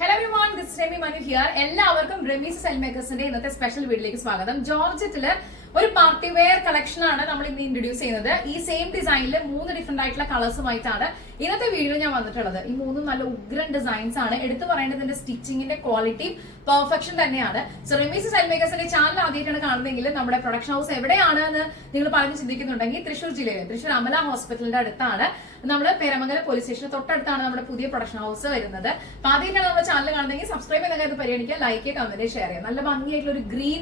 Hello everyone, this is Remy Manu here. എല്ലാവർക്കും Remees style മേക്കേഴ്സിന്റെ ഇന്നത്തെ special വീഡിയോയിലേക്ക് സ്വാഗതം. ജോർജറ്റില് ഒരു പാർട്ടി വെയർ കളക്ഷൻ ആണ് നമ്മൾ ഇന്ന് ഇൻട്രൊഡ്യൂസ് ചെയ്യുന്നത്. ഈ സെയിം ഡിസൈനിൽ 3 ഡിഫറെന്റ് ആയിട്ടുള്ള കളേഴ്സുമായിട്ടാണ് ഇന്നത്തെ വീഡിയോ ഞാൻ വന്നിട്ടുള്ളത്. ഈ 3 നല്ല ഉഗ്രൻ ഡിസൈൻസ് ആണ്. എടുത്തു പറയേണ്ടത് ഇതിന്റെ സ്റ്റിച്ചിങ്ങിന്റെ ക്വാളിറ്റി പെർഫെക്ഷൻ തന്നെയാണ്. സോ റെമീസ് സ്റ്റൈൽ മേക്കേഴ്സിന്റെ ചാനൽ ആദ്യമായിട്ടാണ് കാണുന്നതെങ്കിൽ നമ്മുടെ പ്രൊഡക്ഷൻ ഹൗസ് എവിടെയാണ് എന്ന് നിങ്ങൾ പലരും ചിന്തിക്കുന്നുണ്ടെങ്കിൽ തൃശ്ശൂർ ജില്ലയിൽ തൃശ്ശൂർ അമല ഹോസ്പിറ്റലിന്റെ അടുത്താണ്. നമ്മൾ പേരമംഗലം പോലീസ് സ്റ്റേഷന് തൊട്ടടുത്താണ് നമ്മുടെ പുതിയ പ്രൊഡക്ഷൻ ഹൗസ് വരുന്നത്. അപ്പൊ ആദ്യമായിട്ടാണ് നമ്മുടെ ചാനൽ കാണുന്നതെങ്കിൽ സബ്സ്ക്രൈബ് ചെയ്ത് പരിഗണിക്കുക, ലൈക്ക് ചെയ്യുക, കമന്റ് ഷെയർ ചെയ്യുക. നല്ല ഭംഗിയായിട്ടുള്ള ഒരു ഗ്രീൻ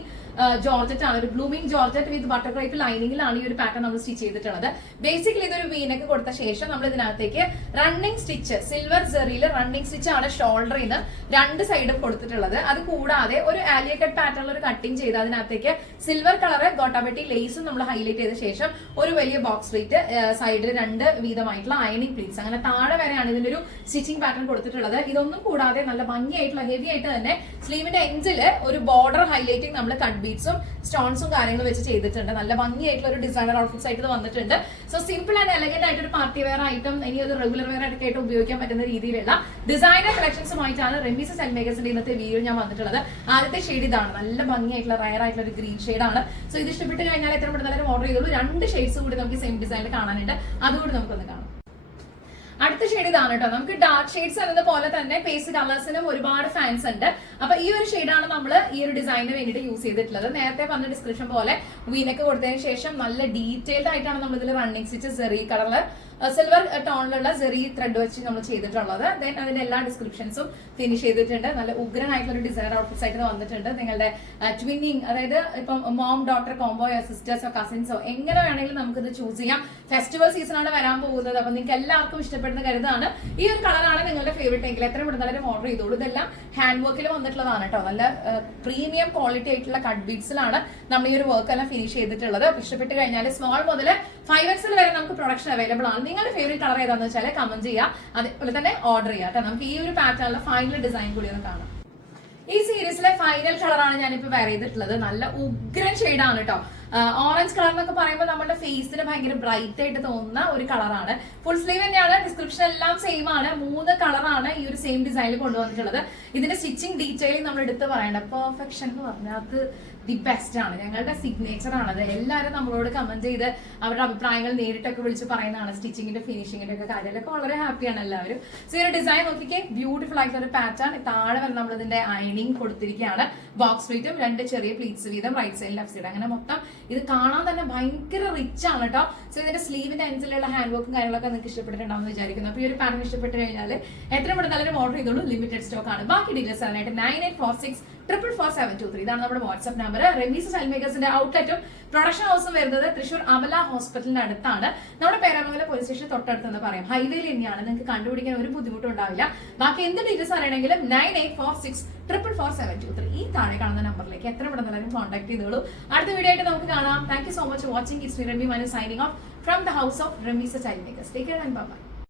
ജോർജറ്റ് ആണ്, ഒരു blooming georgette with butter crepe ലൈനിങ്ങിലാണ് ഈ ഒരു പാറ്റേൺ നമ്മൾ സ്റ്റിച്ച് ചെയ്തിട്ടുള്ളത്. ബേസിക്കലി ഇതൊരു വീനൊക്കെ കൊടുത്ത ശേഷം നമ്മൾ ഇതിനകത്തേക്ക് റണ്ണിങ് സ്റ്റിച്ച്, സിൽവർ ജെറിയിൽ റണ്ണിങ് സ്റ്റിച്ച് ആണ് ഷോൾഡറിൽ നിന്ന് 2 സൈഡും കൊടുത്തിട്ടുള്ളത്. അത് കൂടാതെ ഒരു ആലിയ കട്ട് പാറ്റേണിൽ ഒരു കട്ടിങ് ചെയ്ത് അതിനകത്തേക്ക് സിൽവർ കളർ ഗോട്ടാബെട്ടി ലേസും നമ്മൾ ഹൈലൈറ്റ് ചെയ്ത ശേഷം ഒരു വലിയ ബോക്സ് പ്ലീറ്റ്, സൈഡിൽ 2 വീതമായിട്ടുള്ള അയണിംഗ് പ്ലീറ്റ്സ്, അങ്ങനെ താഴെ വരെയാണ് ഇതിന്റെ ഒരു സ്റ്റിച്ചിങ് പാറ്റേൺ കൊടുത്തിട്ടുള്ളത്. ഇതൊന്നും കൂടാതെ നല്ല ഭംഗിയായിട്ടുള്ള ഹെവി ആയിട്ട് തന്നെ സ്ലീവിന്റെ എൻഡില് ഒരു ബോർഡർ ഹൈലൈറ്റിംഗ് നമ്മൾ കട്ട് ബീഡ്സും സ്റ്റോൺസും കാര്യങ്ങളും വെച്ച് ചെയ്തിട്ടുണ്ട്. നല്ല ഭംഗിയായിട്ടുള്ള ഒരു ഡിസൈനർ ഔട്ട്ഫിറ്റ്സ് ആയിട്ട് വന്നിട്ടുണ്ട്. സോ സിമ്പിൾ ആൻഡ് എലഗന്റ് ആയിട്ട് ഒരു പാർട്ടി വെയർ ആയിട്ടും ഇനി ഒരു റെഗുലർ വെയർ ആയിട്ട് ഉപയോഗിക്കാൻ പറ്റുന്ന രീതിയിലുള്ള ഡിസൈനർ കളക്ഷൻസുമായിട്ടാണ് റെമീസ് സ്റ്റൈൽ മേക്കേഴ്സിന്റെ ഇന്നത്തെ വീഡിയോ ഞാൻ വന്നിട്ടുള്ളത്. ആദ്യത്തെ ഷെയ്ഡ് ഇതാണ്, നല്ല ഭംഗിയായിട്ടുള്ള റയർ ആയിട്ടുള്ള ഒരു ഗ്രീൻ ഷെയ്ഡ് ആണ്. സോ ഇത് ഇഷ്ടപ്പെട്ട് കഴിഞ്ഞാൽ എത്ര പെട്ടെന്ന് ഓർഡർ ചെയ്തോളൂ. 2 ഷെയ്ഡ്സ് കൂടി നമുക്ക് സെയിം ഡിസൈനിൽ കാണാനുണ്ട്, അതുകൂടി നമുക്കൊന്ന് കാണാം. അടുത്ത ഷെയ്ഡ് ഇതാണ് കേട്ടോ. നമുക്ക് ഡാർക്ക് ഷെയ്ഡ്സ് എന്നതുപോലെ തന്നെ പേസ്റ്റ് കളേഴ്സിനും ഒരുപാട് ഫാൻസ് ഉണ്ട്. അപ്പൊ ഈ ഒരു ഷെയ്ഡാണ് നമ്മൾ ഈ ഒരു ഡിസൈനിന് വേണ്ടിയിട്ട് യൂസ് ചെയ്തിട്ടുള്ളത്. നേരത്തെ പറഞ്ഞ ഡിസ്ക്രിപ്ഷൻ പോലെ വീനക്ക് കൊടുത്തതിന് ശേഷം നല്ല ഡീറ്റെയിൽഡ് ആയിട്ടാണ് നമ്മൾ ഇതിൽ റണ്ണിങ് സ്റ്റിച്ച് സെറി കളറിൽ സിൽവർ ടോണിലുള്ള സെറി ത്രെഡ് വെച്ച് നമ്മൾ ചെയ്തിട്ടുള്ളത്. ദെൻ അതിന്റെ എല്ലാ ഡിസ്ക്രിപ്ഷൻസും ഫിനിഷ് ചെയ്തിട്ടുണ്ട്. നല്ല ഉഗ്രനായിട്ടുള്ള ഒരു ഡിസൈനർ ഔട്ട്ഫിറ്റ്സ് ആയിട്ട് വന്നിട്ടുണ്ട്. നിങ്ങളുടെ ട്വിന്നിങ്, അതായത് ഇപ്പം മോം ഡോട്ടർ കോംബോയോ സിസ്റ്റേഴ്സോ കസിൻസോ എങ്ങനെ വേണമെങ്കിലും നമുക്ക് ഇത് ചൂസ് ചെയ്യാം. ഫെസ്റ്റിവൽ സീസൺ ആണ് വരാൻ പോകുന്നത്. അപ്പൊ നിങ്ങൾക്ക് എല്ലാവർക്കും ഇഷ്ടപ്പെടുന്ന കരുതാണ്. ഈ ഒരു കളറാണ് നിങ്ങളുടെ ഫേവറേറ്റ് എങ്കിൽ എത്ര പെട്ടെന്ന് ഓർഡർ ചെയ്തോളൂ. ഇതെല്ലാം ഹാൻഡ് വർക്കിൽ വന്നിട്ടുള്ളതാണ് കേട്ടോ. നല്ല പ്രീമിയം ക്വാളിറ്റി ആയിട്ടുള്ള കട്ട് ബീഡ്സിലാണ് നമ്മൾ ഈ ഒരു വർക്ക് എല്ലാം ഫിനിഷ് ചെയ്തിട്ടുള്ളത്. ഇഷ്ടപ്പെട്ട് കഴിഞ്ഞാൽ സ്മോൾ മുതൽ 5XL വരെ നമുക്ക് പ്രൊഡക്ഷൻ അവൈലബിൾ ആണ്. നിങ്ങളുടെ ഫേവറേറ്റ് കളർ ഏതാണെന്ന് വെച്ചാൽ കമന്റ് ചെയ്യാം, അതേപോലെ തന്നെ ഓർഡർ ചെയ്യാം കേട്ടോ. നമുക്ക് ഈ ഒരു പാറ്റേണിലെ ഫൈനൽ ഡിസൈൻ കൂടി ഒന്ന് കാണാം. ഈ സീരീസിലെ ഫൈനൽ കളറാണ് ഞാനിപ്പോ വെയർ ചെയ്തിട്ടുള്ളത്. നല്ല ഉഗ്രൻ ഷെയ്ഡാണ് കേട്ടോ. ഓറഞ്ച് കളർ എന്നൊക്കെ പറയുമ്പോൾ നമ്മുടെ ഫേസിന് ഭയങ്കര ബ്രൈറ്റ് ആയിട്ട് തോന്നുന്ന ഒരു കളറാണ്. ഫുൾ സ്ലീവ് തന്നെയാണ്, ഡിസ്ക്രിപ്ഷൻ എല്ലാം സെയിം ആണ്. 3 കളറാണ് ഈ ഒരു സെയിം ഡിസൈനിൽ കൊണ്ടുവന്നിട്ടുള്ളത്. ഇതിന്റെ സ്റ്റിച്ചിങ് ഡീറ്റെയിലിംഗ് നമ്മൾ എടുത്ത് പറയണ്ട, പെർഫെക്ഷൻ എന്ന് പറഞ്ഞാൽ അത് ദി ബെസ്റ്റ് ആണ്. ഞങ്ങളുടെ സിഗ്നേച്ചർ ആണത്. എല്ലാവരും നമ്മളോട് കമന്റ് ചെയ്ത് അവരുടെ അഭിപ്രായങ്ങൾ നേരിട്ടൊക്കെ വിളിച്ച് പറയുന്നതാണ്. സ്റ്റിച്ചിങ്ങിന്റെ ഫിനിഷിങ്ങിന്റെ ഒക്കെ കാര്യങ്ങളൊക്കെ വളരെ ഹാപ്പിയാണ് എല്ലാവരും. സോ ഈ ഒരു ഡിസൈൻ നോക്കിക്കേ, ബ്യൂട്ടിഫുൾ ആയിട്ടുള്ള ഒരു പാറ്റേൺ. താഴെ വരെ നമ്മൾ ഇതിന്റെ അയണിങ് കൊടുത്തിരിക്കുകയാണ്. ബോക്സ് പ്ലീറ്റും 2 ചെറിയ പ്ലീറ്റ്സ് വീതം റൈറ്റ് സൈഡ് ലെഫ്റ്റ് സൈഡ്, അങ്ങനെ മൊത്തം ഇത് കാണാൻ തന്നെ ഭയങ്കര റിച്ച് ആണ് കേട്ടോ. സോ ഇതിന്റെ സ്ലീവിന്റെ എൻഡിലുള്ള ഹാൻഡ് വർക്കും കാര്യങ്ങളൊക്കെ നിങ്ങൾക്ക് ഇഷ്ടപ്പെട്ടിട്ടുണ്ടാവും വിചാരിക്കുന്നു. അപ്പോൾ ഈ ഒരു പാറ്റേൺ ഇഷ്ടപ്പെട്ട് കഴിഞ്ഞാൽ എത്ര പെട്ടെന്ന് ഓർഡർ ചെയ്തോളൂ. ലിമിറ്റഡ് സ്റ്റോക്ക് ആണ്. ബാക്കി ഡീറ്റെയിൽസ് ആയിട്ട് 9846444723 ഇതാണ് നമ്മുടെ വാട്സ്ആപ്പ് നമ്പർ. റെമീസ് സ്റ്റൈൽ മേക്കേഴ്സിന്റെ ഔട്ട്ലെറ്റും പ്രൊഡക്ഷൻ ഹൗസും വരുന്നത് തൃശ്ശൂർ അമല ഹോസ്പിറ്റലിന്റെ അടുത്താണ്. നമ്മുടെ പേരാമംഗലം പോലീസ് സ്റ്റേഷൻ തൊട്ടടുത്ത് എന്ന് പറയാം. ഹൈവേയിൽ തന്നെയാണ്, നിങ്ങൾക്ക് കണ്ടുപിടിക്കാൻ ഒരു ബുദ്ധിമുട്ടും ഉണ്ടാവില്ല. ബാക്കി എന്ത് ഡീറ്റെയിൽസ് അറിയണമെങ്കിലും 9846444723 ഈ താഴെ കാണുന്ന നമ്പറിലേക്ക് എത്ര പെട്ടെന്ന് കോൺടാക്ട് ചെയ്തോളൂ. അടുത്ത വീഡിയോ ആയിട്ട് നമുക്ക് കാണാം. Thank you so much for watching. It's me Remi Manu signing off from the house of Remi's style makers. Take care and by.